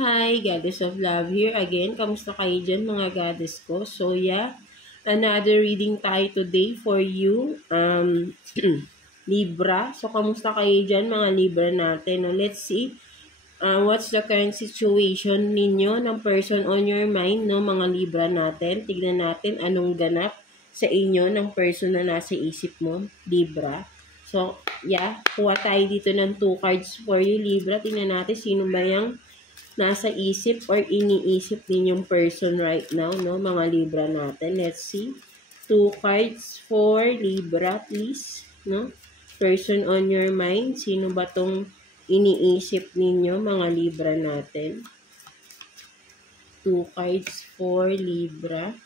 Hi, Goddess of Love here again. Kamusta kayo dyan mga goddess ko? So yeah, another reading tayo today for you. Libra. So kamusta kayo dyan mga Libra natin? Now, let's see what's the current situation ninyo ng person on your mind, no mga Libra natin. Tignan natin anong ganap sa inyo ng person na nasa isip mo, Libra. So yeah, kuha tayo dito ng 2 cards for you, Libra. Tignan natin sino ba yung nasa isip or iniisip ninyong person right now, no? Mga Libra natin. Let's see. 2 cards for Libra, please, no? Person on your mind. Sino ba tong iniisip ninyo, mga Libra natin? 2 cards for Libra.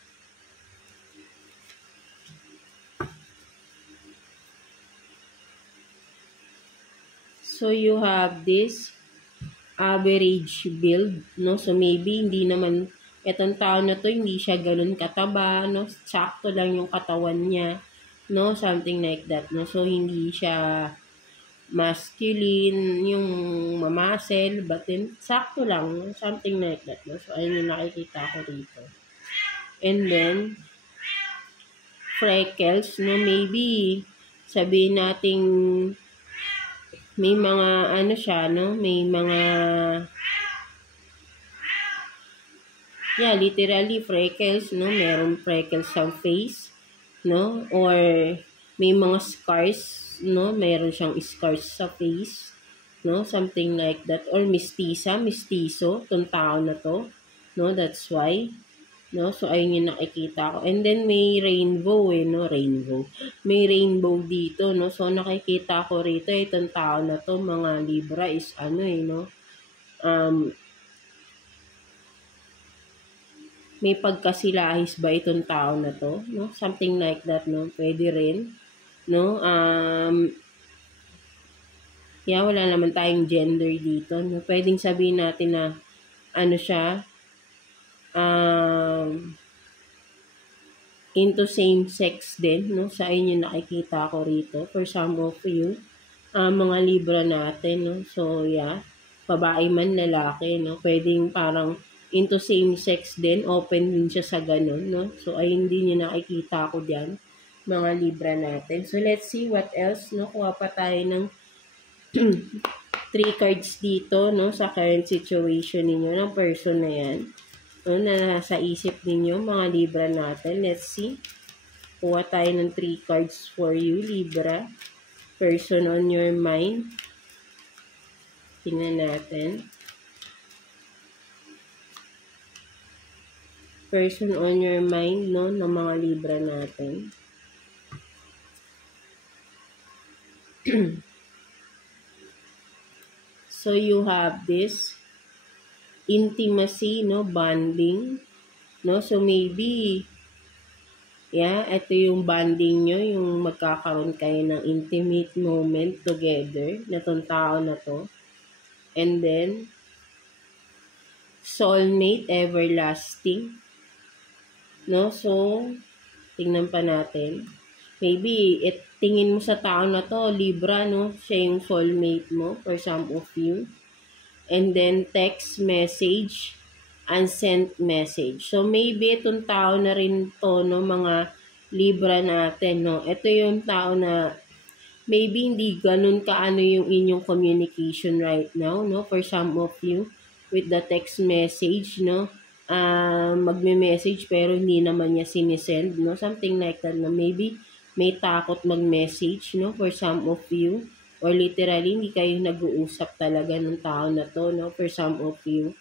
So, you have this average build, no? So, maybe hindi naman, etong tao na to, hindi siya ganun kataba, no? Sakto lang yung katawan niya, no? Something like that, no? So, hindi siya masculine, yung mamasel, but then, sakto lang, no? Something like that, no? So, ayun yung nakikita ko dito. And then, freckles, no? Maybe, sabihin nating, may mga, ano siya, no? May mga, yeah, literally, freckles, no? Meron freckles sa face, no? Or, may mga scars, no? Meron siyang scars sa face, no? Something like that. Or mistiso, tong tao na to, no? That's why, no? So, ayun yung nakikita ko. And then, may rainbow, no? Rainbow. May rainbow dito, no? So, nakikita ko rito, itong tao na to, mga Libra, is ano, no? May pagkasilahis ba itong tao na to, no? Something like that, no? Pwede rin, no? Yeah, wala naman tayong gender dito, no? Pwedeng sabihin natin na, ano siya, into same sex din, no? Sa inyo nakikita ko rito, for some of you, mga Libra natin, no? So, yeah, babae man, lalaki, no? Pwedeng parang, into same sex din, open din siya sa ganun, no? So, ayun din yung nakikita ko diyan, mga Libra natin. So, let's see what else, no? Kuha pa tayo ng 3 cards dito, no? Sa current situation ninyo, ng person na yan, no? Na nasa isip ninyo, mga Libra natin. Let's see. Kuha tayo ng 3 cards for you, Libra. Person on your mind. Tingnan natin. Person on your mind, no, ng mga Libra natin. So, you have this intimacy, no, bonding, no, so maybe, yeah, ito yung bonding nyo, yung magkakaroon kayo ng intimate moment together, na tong tao na to, and then, soulmate, everlasting, no, so, tingnan pa natin, maybe, tingin mo sa tao na to, Libra, no, siya yung soulmate mo, for some of you, and then text message, unsent message. So, maybe itong tao na rin to, no, mga Libra natin, no. Ito yung tao na maybe hindi ganun kaano yung inyong communication right now, no, for some of you, with the text message, no. Magme-message pero hindi naman niya sinisend, no. Something like that, no. Maybe may takot mag-message, no, for some of you. Or literally, hindi kayo nag-uusap talaga ng tao na to, no? For some of you,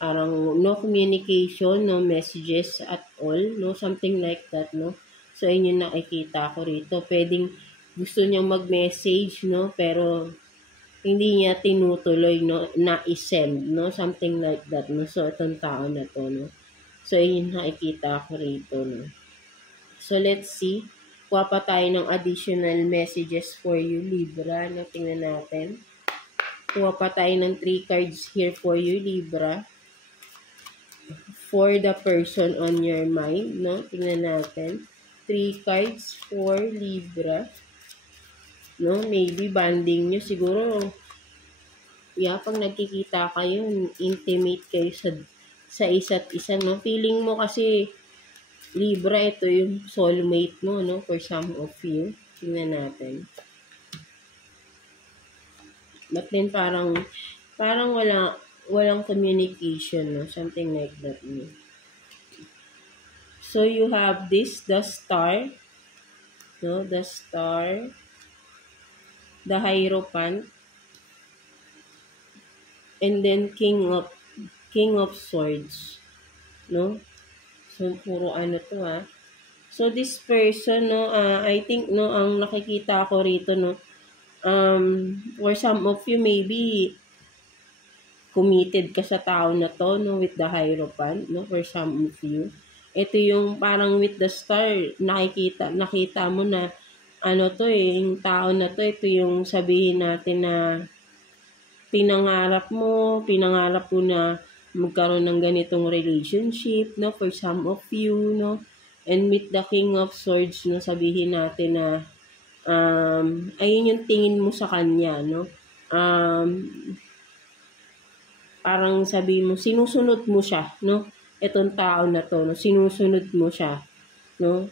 parang no communication, no messages at all, no? Something like that, no? So, yun yung nakikita ko rito. Pwedeng gusto niyang mag-message, no? Pero, hindi niya tinutuloy, no? Na-send, no? Something like that, no? So, itong tao na to, no? So, yun yung nakikita ko rito, no? So, let's see. Kuha pa tayo ng additional messages for you, Libra. No, tingnan natin. Kuha pa tayo ng 3 cards here for you, Libra. For the person on your mind. No, tingnan natin. 3 cards for Libra. No, maybe banding nyo. Siguro, Yeah, pag nagkikita kayo, intimate kayo sa isa't isa, no? Feeling mo kasi, Libra, ito yung soulmate mo, no? For some of you. Tingnan natin. But then, parang walang communication, no? Something like that, no? So, you have this, the star, no? The star, the Hierophant, and then King of Swords, no? So, puro ano to, ha? So, this person, no, I think, no, ang nakikita ko rito, no, for some of you, maybe, committed ka sa tao na to, no, with the Hierophant, no, for some of you. Ito yung parang with the star, nakita mo na, ano to yung tao na to, ito yung sabihin natin na, pinangarap mo na magkaroon ng ganitong relationship, no, for some of you, no, and meet the King of Swords, no, sabihin natin na, ayun yung tingin mo sa kanya, no, parang sabihin mo, sinusunod mo siya, no, etong tao na to, no, sinusunod mo siya, no,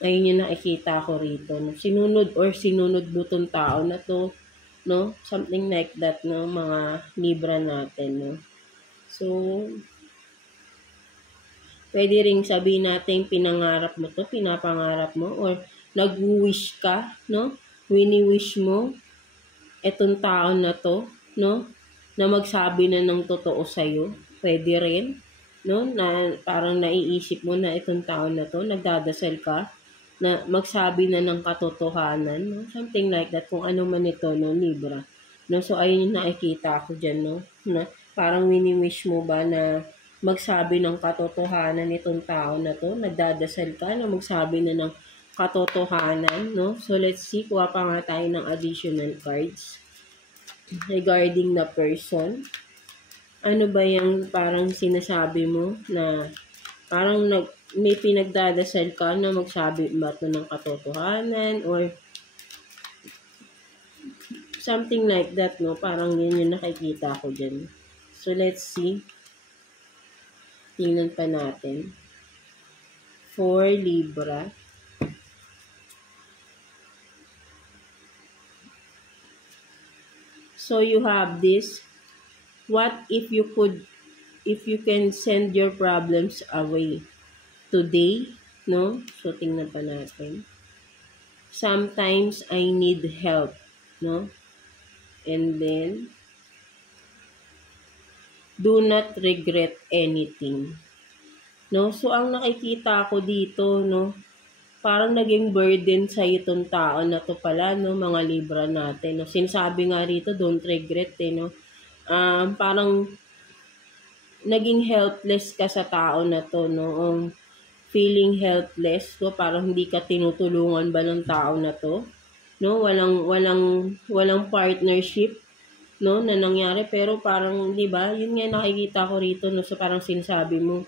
ayun yung nakikita ko rito, no, sinunod mo tong tao na to, no, something like that, no, mga Libra natin, no. So, pwede ring sabihin natin pinangarap mo to, pinapangarap mo, or nag-wish ka, no, wini-wish mo etong tao na to, no, na magsabi na ng totoo sa'yo. Pwede rin, no, na parang naiisip mo na itong tao na to, nagdadasal ka, na magsabi na ng katotohanan, no, something like that, kung ano man ito, no, Libra. No, so, ayun yung nakikita ko dyan, no, na parang wini-wish mo ba na magsabi ng katotohanan itong tao na to, nagdadasal ka na magsabi na ng katotohanan, no? So, let's see, kuha pa nga tayo ng additional cards regarding the person. Ano ba yung parang sinasabi mo na parang may pinagdadasal ka na magsabi ba ito ng katotohanan or something like that, no? Parang yun yung nakikita ko dyan. So, let's see. Tingnan pa natin. For Libra. So, you have this. What if you can send your problems away today? No? So, tingnan pa natin. Sometimes I need help. No? And then, do not regret anything. No? So, ang nakikita ko dito, no, parang naging burden sa itong tao na to pala, no, mga Libra natin. No? Sinasabi nga rito, don't regret, no? Parang naging helpless ka sa tao na to, no? Feeling helpless, no? Parang hindi ka tinutulungan ba ng tao na to? No? Walang partnership, no, na nangyari, pero parang 'di ba yun nga nakikita ko rito, no, so parang sinasabi mo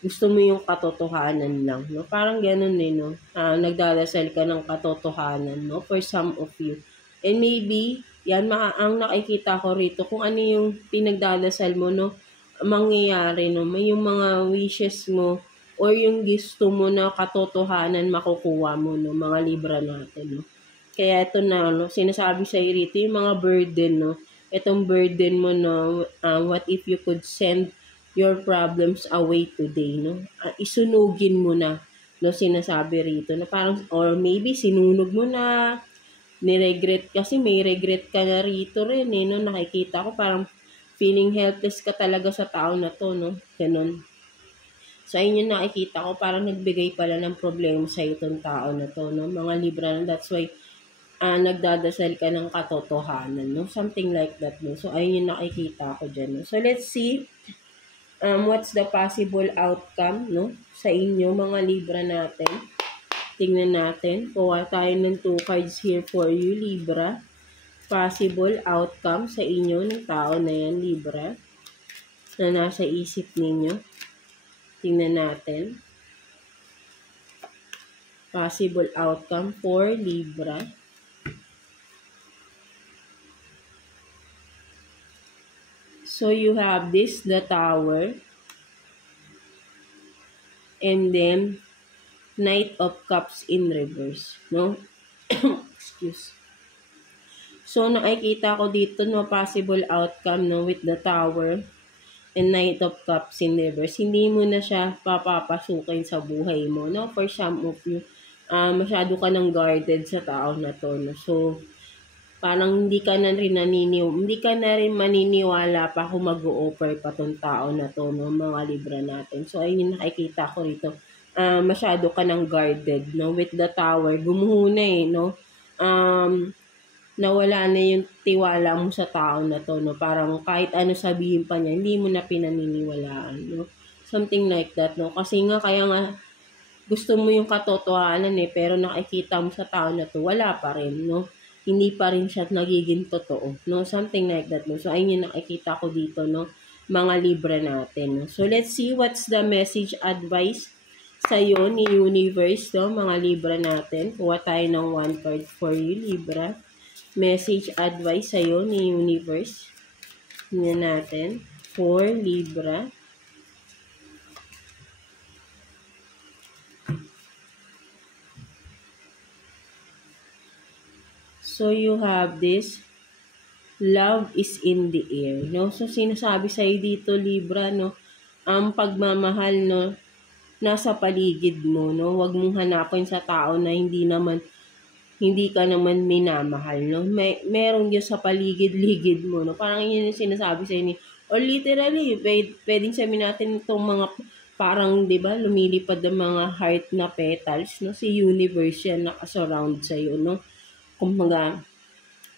gusto mo yung katotohanan lang, no, parang ganun no, nagdadasal ka ng katotohanan, no, for some of you, and maybe yan ang nakikita ko rito kung ano yung pinagdadasal mo, no, mangyayari, no, may yung mga wishes mo or yung gusto mo na katotohanan makukuha mo, no, mga Libra natin, no. Kaya ito na, no, sinasabi sa rito yung mga burden, no. Itong burden mo, no, what if you could send your problems away today, no. Isunugin mo na, no, sinasabi rito. Na parang, or maybe sinunog mo na, niregret, kasi may regret ka na rito rin, no. Nakikita ko parang feeling helpless ka talaga sa tao na to, no. Ganun. So, ayun yung nakikita ko, parang nagbigay pala ng problema sa itong tao na to, no. Mga Libra, that's why, nagdadasal ka ng katotohanan, no? Something like that, no? So, ayun yung nakikita ko dyan, no? So, let's see what's the possible outcome, no? Sa inyo, mga Libra natin. Tingnan natin. Kuha tayo ng 2 cards here for you, Libra. Possible outcome sa inyo ng tao na yan, Libra, na nasa isip ninyo. Tingnan natin. Possible outcome for Libra. So, you have this, the Tower, and then, Knight of Cups in reverse, no? Excuse. So, nakikita ko dito, no, possible outcome, no, with the Tower and Knight of Cups in reverse. Hindi mo na siya papapasukin sa buhay mo, no? For some of you, masyado ka nang guarded sa tao na to, no? So, parang hindi ka na rin maniniwala pa kung mag-o-offer pa tong tao na to, no, mga Libra natin. So, ayun yung nakikita ko rito. Masyado ka nang guarded, no, with the Tower. Gumuhuna no. Nawala na yung tiwala mo sa tao na to, no. Parang kahit ano sabihin pa niya, hindi mo na pinaniniwalaan, no. Something like that, no. Kasi nga, kaya nga, gusto mo yung katotohanan pero nakikita mo sa tao na to, wala pa rin, no. Hindi pa rin siya nagiging totoo, no? Something like that, no? So, ayun yung nakikita ko dito, no? Mga Libra natin, no? So, let's see what's the message advice sa'yo ni Universe, no? Mga Libra natin. Kuha tayo ng one card for you, Libra. Message advice sa'yo ni Universe. Tingnan natin. For Libra. So, you have this, love is in the air, no? So, sinasabi sa'yo dito, Libra, no? Ang pagmamahal, no? Nasa paligid mo, no? Huwag mong hanapin sa tao na hindi ka naman minamahal, no? Meron Diyos sa paligid-ligid mo, no? Parang yun yung sinasabi sa'yo or literally, pwedeng sabihin natin itong mga parang, di ba, lumilipad ang mga heart na petals, no? Si Universe yan nakasurround sa'yo, no? Kumbaga,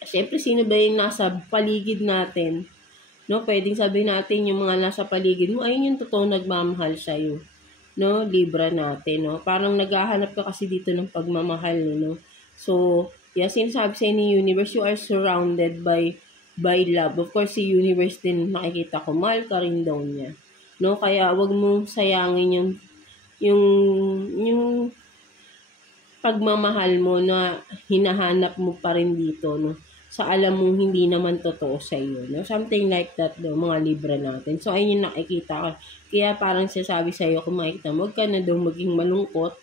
syempre, sino ba yung nasa paligid natin? No, pwedeng sabihin natin yung mga nasa paligid mo, ayun yung totoong nagmamahal sa'yo. No, Libra natin, no? Parang naghahanap ka kasi dito ng pagmamahal, no? So, sinasabi sa'yo ni Universe, you are surrounded by love. Of course, si Universe din nakikita ko, mahal ka rin daw niya. No, kaya wag mong sayangin yung pagmamahal mo na hinahanap mo pa rin dito, no? Sa alam mong hindi naman totoo sa iyo, no? Something like that, no, mga Libra natin. So, ayun yung nakikita ko. Kaya parang sasabi sa iyo, kung makikita mo, huwag ka na daw maging malungkot,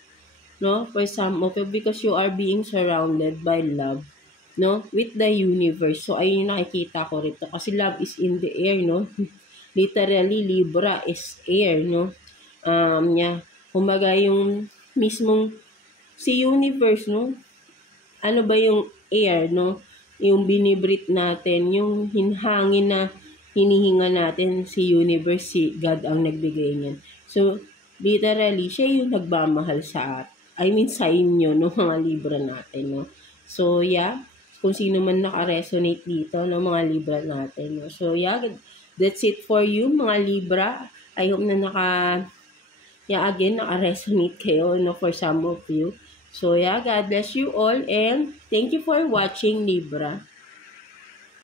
no? For some of you, because you are being surrounded by love, no? With the universe. So, ayun yung nakikita ko rito. Kasi love is in the air, no? Literally, Libra is air, no? Kumbaga yung mismong si Universe, no? Ano ba yung air, no? Yung binibreathe natin, yung hangin na hinihinga natin, si Universe, si God ang nagbigay niyan. So, literally, siya yung nagmamahal sa inyo, no, mga Libra natin, no? So, kung sino man naka-resonate dito, no, mga Libra natin, no? So, that's it for you, mga Libra. I hope na naka-resonate kayo, no, for some of you. So, God bless you all and thank you for watching, Libra.